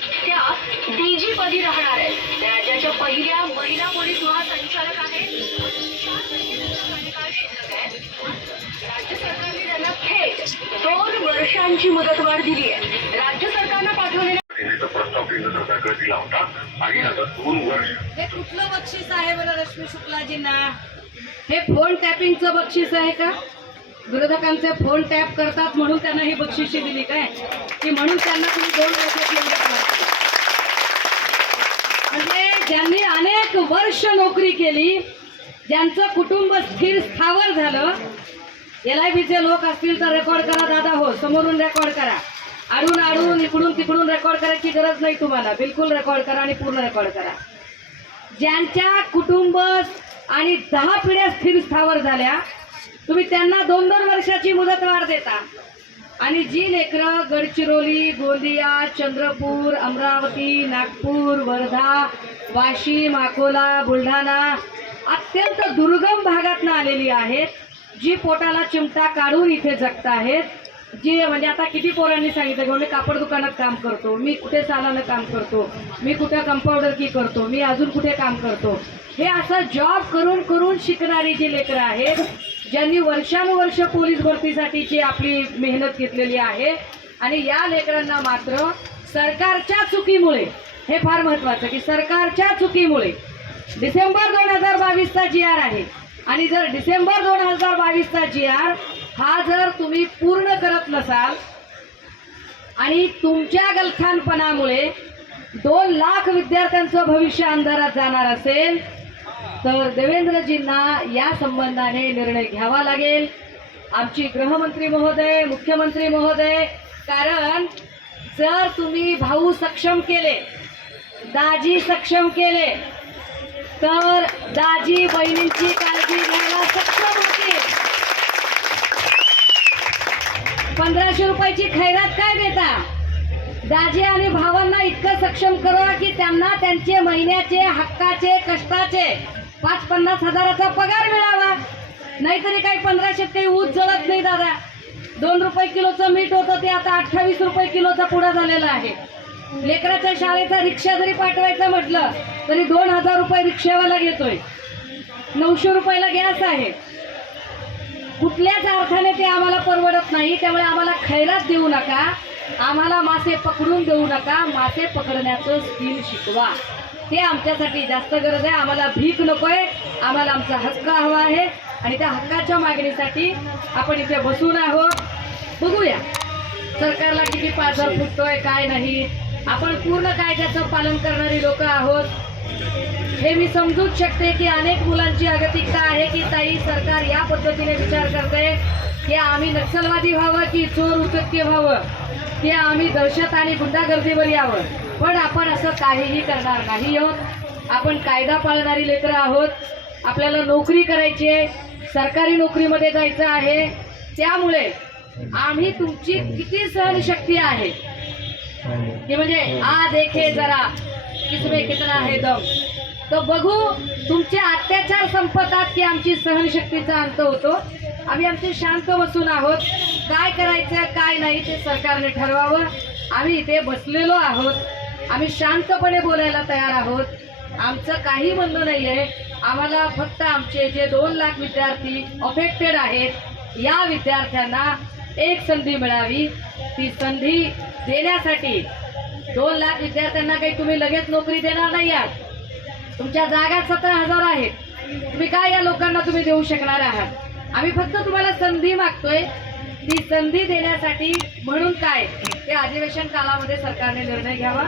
त्या डीजी पदी राहणार आहेत राज्याच्या पहिल्या महिला पोलीस महासंचालक आहेत राज्य सरकारने त्यांना थेट दोन वर्षांची मुदतवाढ दिली आहे राज्य सरकारनं पाठवलेल्या दिला होता आणि आता दोन वर्ष हे कुठलं बक्षीस आहे मला रश्मी शुक्लाजींना हे फोन टॅपिंगचं बक्षीस आहे का विरोधकांचे फोन टॅप करतात म्हणून त्यांना ही बक्षिस दिली काय की म्हणून त्यांना तुम्ही दोन म्हणजे ज्यांनी अनेक वर्ष नोकरी केली ज्यांचं कुटुंब स्थिर स्थावर झालं एल आय बीचे लोक असतील तर रेकॉर्ड करा दादा हो समोरून रेकॉर्ड करा आडून आडून इकडून तिकडून रेकॉर्ड करायची गरज नाही तुम्हाला बिलकुल रेकॉर्ड करा आणि पूर्ण रेकॉर्ड करा ज्यांच्या कुटुंब आणि दहा पिढ्या स्थिर स्थावर झाल्या तुम्ही त्यांना दोन दोन वर्षाची मुदतवाढ देता आणि जी लेकरं गडचिरोली गोंदिया चंद्रपूर अमरावती नागपूर वर्धा वाशिम अकोला बुलढाणा अत्यंत दुर्गम भागातनं आलेली आहेत जी पोटाला चिमटा काढून इथे जगत आहेत जी म्हणजे आता किती पोरांनी सांगितलं की मी कापड दुकानात काम करतो मी कुठे सालानं काम करतो मी कुठे कंपाऊंडर की करतो मी अजून कुठे काम करतो हे असं जॉब करून करून शिकणारी जी लेकरं आहेत ज्यांनी वर्षानुवर्ष पोलीस भरतीसाठीची आपली मेहनत घेतलेली आहे आणि या लेकरांना मात्र सरकारच्या चुकीमुळे हे फार महत्वाचं की सरकारच्या चुकीमुळे डिसेंबर दोन हजार बावीसचा जी आर आहे आणि जर डिसेंबर दोन हजार बावीसचा जी आर हा जर तुम्ही पूर्ण करत नसाल आणि तुमच्या गलखानपणामुळे दोन लाख विद्यार्थ्यांचं भविष्य अंधारात जाणार असेल तर देवेंद्रजींना या संबंधाने निर्णय घ्यावा लागेल आमची गृहमंत्री महोदय मुख्यमंत्री महोदय कारण जर तुम्ही भाऊ सक्षम केले दाजी सक्षम केले तर दाजी बहिणींची काळजी घ्यायला सक्षम होते पंधराशे रुपयाची खैरात काय देता दाजी आणि भावांना इतकं सक्षम करा की त्यांना त्यांचे महिन्याचे हक्काचे कष्टाचे पाच पन्नास हजाराचा पगार मिळावा नाहीतरी काही पंधराशे काही ऊस जळत नाही दादा दोन रुपये किलोचं मीठ होतं ते आता अठ्ठावीस रुपये किलोचा पुढा झालेला आहे लेकराच्या शाळेचा रिक्षा जरी पाठवायचं म्हटलं तरी दोन हजार रुपये रिक्षावाला घेतोय नऊशे रुपयाला गॅस आहे कुठल्याच अर्थाने ते आम्हाला परवडत नाही त्यामुळे आम्हाला खैरात देऊ नका आम्हाला मासे पकडून देऊ नका मासे पकडण्याचं स्किल शिकवा ते आमच्यासाठी जास्त गरज आहे आम्हाला भीक नको आहे आम्हाला आमचा हक्क हवा आहे आणि त्या हक्काच्या मागणीसाठी आपण इथे बसून आहोत बघूया सरकारला किती पाझर फुटतोय काय नाही आपण पूर्ण कायद्याचं पालन करणारी लोक आहोत हे मी समजूच शकते की अनेक मुलांची अगतिकता आहे की ताई सरकार या पद्धतीने विचार करते की आम्ही नक्षलवादी व्हावं की चोर उचक्य व्हावं की आम्ही दहशत आणि गुंडागर्दीवर यावं पण आपण असं काहीही करणार नाही आहोत आपण कायदा पाळणारी लेकरं आहोत आपल्याला नोकरी करायची आहे सरकारी नोकरीमध्ये जायचं आहे त्यामुळे आम्ही तुमची किती सहनशक्ती आहे की म्हणजे आ देखे जरा एकवीस कितना आहे दम तो बघू तुमचे अत्याचार संपतात की आमची सहनशक्तीचा अंत होतो आम्ही आमचे शांत बसून आहोत काय करायचं काय नाही ते सरकारने ठरवावं आम्ही इथे बसलेलो आहोत आम्ही शांतपणे बोलायला तयार आहोत आमचं काही म्हणणं नाही आहे आम्हाला फक्त आमचे जे दोन लाख विद्यार्थी अफेक्टेड आहेत या विद्यार्थ्यांना एक संधी मिळावी ती संधी देण्यासाठी दोन लाख विद्यार्थ्यांना काही तुम्ही लगेच नोकरी देणार नाही आहात तुमच्या जागा सतरा हजार आहेत तुम्ही काय या लोकांना तुम्ही देऊ शकणार आहात आम्ही फक्त तुम्हाला संधी मागतोय ती संधी देण्यासाठी म्हणून काय ते अधिवेशन कालामध्ये सरकारने निर्णय घ्यावा